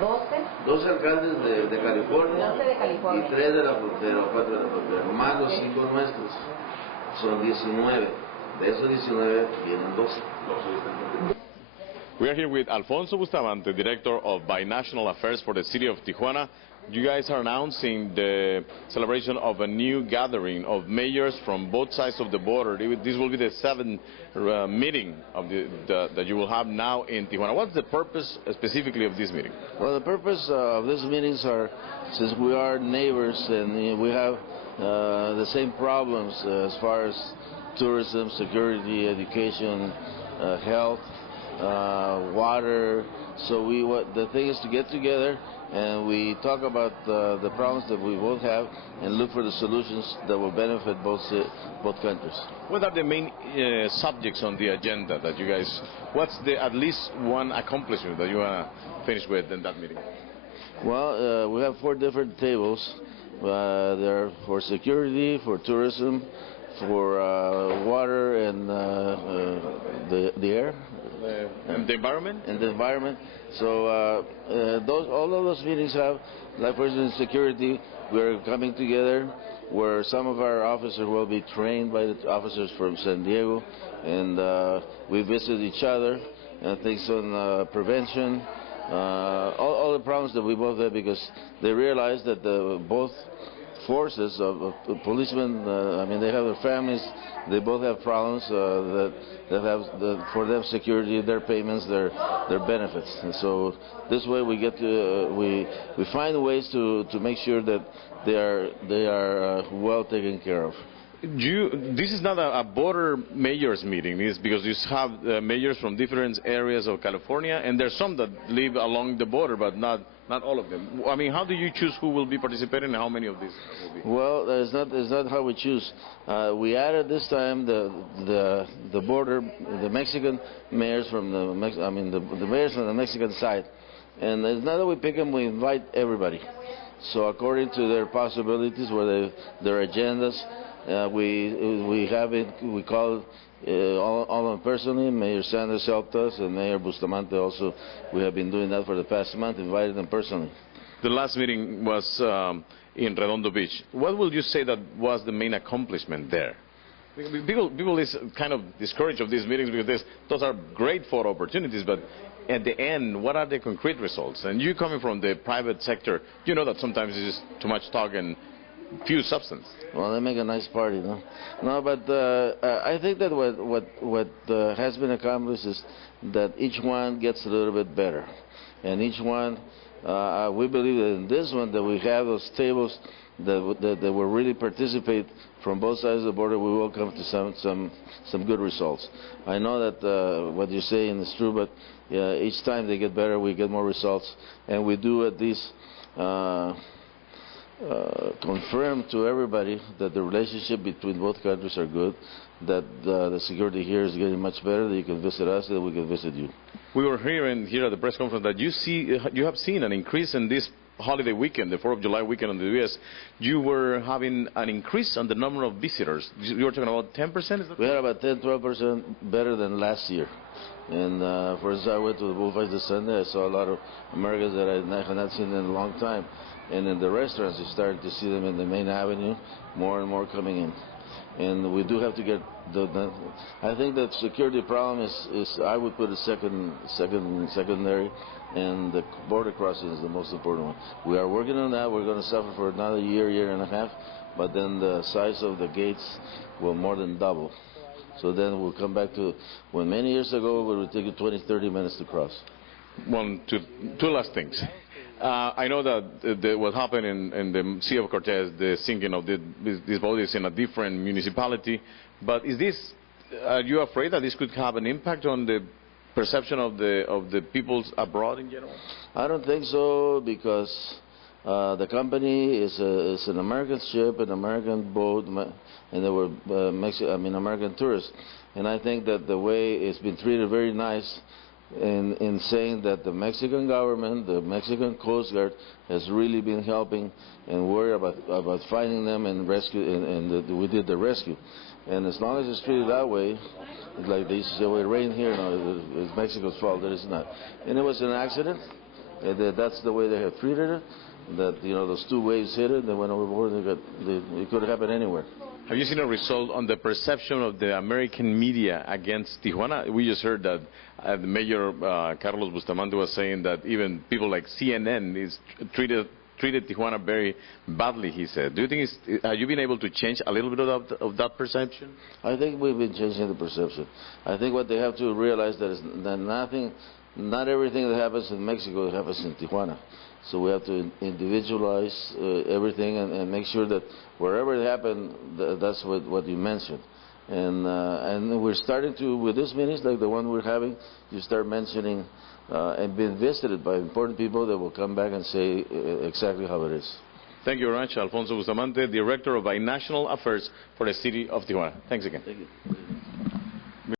12 alcaldes de California, 12 de California y 3 de la frontera, o 4 de la frontera, más los 5 nuestros, son 19. De esos 19 vienen 12. We are here with Alfonso Bustamante, Director of Binational Affairs for the city of Tijuana. You guys are announcing the celebration of a new gathering of mayors from both sides of the border. This will be the 7th meeting of that you will have now in Tijuana. What's the purpose specifically of this meeting? Well, the purpose of these meetings are, since we are neighbors and we have the same problems as far as tourism, security, education, health, water. So the thing is to get together and we talk about the problems that we both have and look for the solutions that will benefit both countries. What are the main subjects on the agenda that you guys, what's at least one accomplishment that you want to finish with in that meeting? Well, we have 4 different tables. They're for security, for tourism, for water and the air. And the environment? And the environment. So all of those meetings have, like for instance, security, we're coming together where some of our officers will be trained by the officers from San Diego, and we visit each other and things on prevention, all the problems that we both have, because they realize that both forces of policemen, I mean, they have their families, they both have problems that have for them security, their payments, their benefits, and so this way we get to we find ways to make sure that they are well taken care of. This is not a border mayors meeting. It's because you have mayors from different areas of California, and there's some that live along the border, but not all of them. I mean, how do you choose who will be participating and how many of these will be? Well, it's not how we choose. We added this time the border, the Mexican mayors from the mayors from the Mexican side, and it's not that we pick them; we invite everybody. So according to their possibilities, their agendas. We have it. We call all of them personally. Mayor Sanders helped us, and Mayor Bustamante also. We have been doing that for the past month, invited them personally. The last meeting was in Redondo Beach. What would you say that was the main accomplishment there? People is kind of discouraged of these meetings because those are great photo opportunities, but at the end, what are the concrete results? And you coming from the private sector, you know that sometimes it's just too much talk and few substance. Well, they make a nice party, no? No, but I think that what has been accomplished is that each one gets a little bit better, and each one, we believe that in this one that we have those tables that will really participate from both sides of the border. We will come to some good results. I know that what you're saying is true, but each time they get better, we get more results, and we do at least confirm to everybody that the relationship between both countries are good, that the security here is getting much better, that you can visit us, that we can visit you. We were hearing here at the press conference that you have seen an increase in this holiday weekend, the 4th of July weekend in the U.S. You were having an increase on the number of visitors. You were talking about 10%? Is that we had about 10-12% better than last year. And for instance, I went to the bullfights this Sunday. I saw a lot of Americans that I have not seen in a long time. And in the restaurants, you started to see them in the main avenue, more and more coming in. And we do have to get I think that security problem is I would put a secondary, and the border crossing is the most important one. We are working on that. We're going to suffer for another year and a half, but then the size of the gates will more than double. So then we'll come back to when many years ago it would take you 20-30 minutes to cross. Two last things. I know that what happened in the Sea of Cortez, the sinking of these bodies in a different municipality, but are you afraid that this could have an impact on the perception of the peoples abroad in general? I don't think so, because the company is an American ship, an American boat, and they were American tourists. And I think that the way it's been treated very nice in saying that the Mexican government, the Mexican Coast Guard, has really been helping and worried about finding them and rescue, and we did the rescue. And as long as it's treated that way, like they used to say, well, it rained here, no, it's Mexico's fault. It is not. And it was an accident, That's the way they have treated it. That those two waves hit it, they went overboard. It could happen anywhere. Have you seen a result on the perception of the American media against Tijuana? We just heard that the Mayor Carlos Bustamante was saying that even people like CNN is treated Tijuana very badly, he said. Do you think have you been able to change a little bit of that perception? I think we've been changing the perception. I think what they have to realize that is that not everything that happens in Mexico happens in Tijuana. So we have to individualize everything and make sure that wherever it happened, that's what you mentioned. And we're starting to, with these meetings like the one we're having, you start mentioning and being visited by important people that will come back and say exactly how it is. Thank you very much, Alfonso Bustamante, Director of Binational Affairs for the City of Tijuana. Thanks again. Thank you.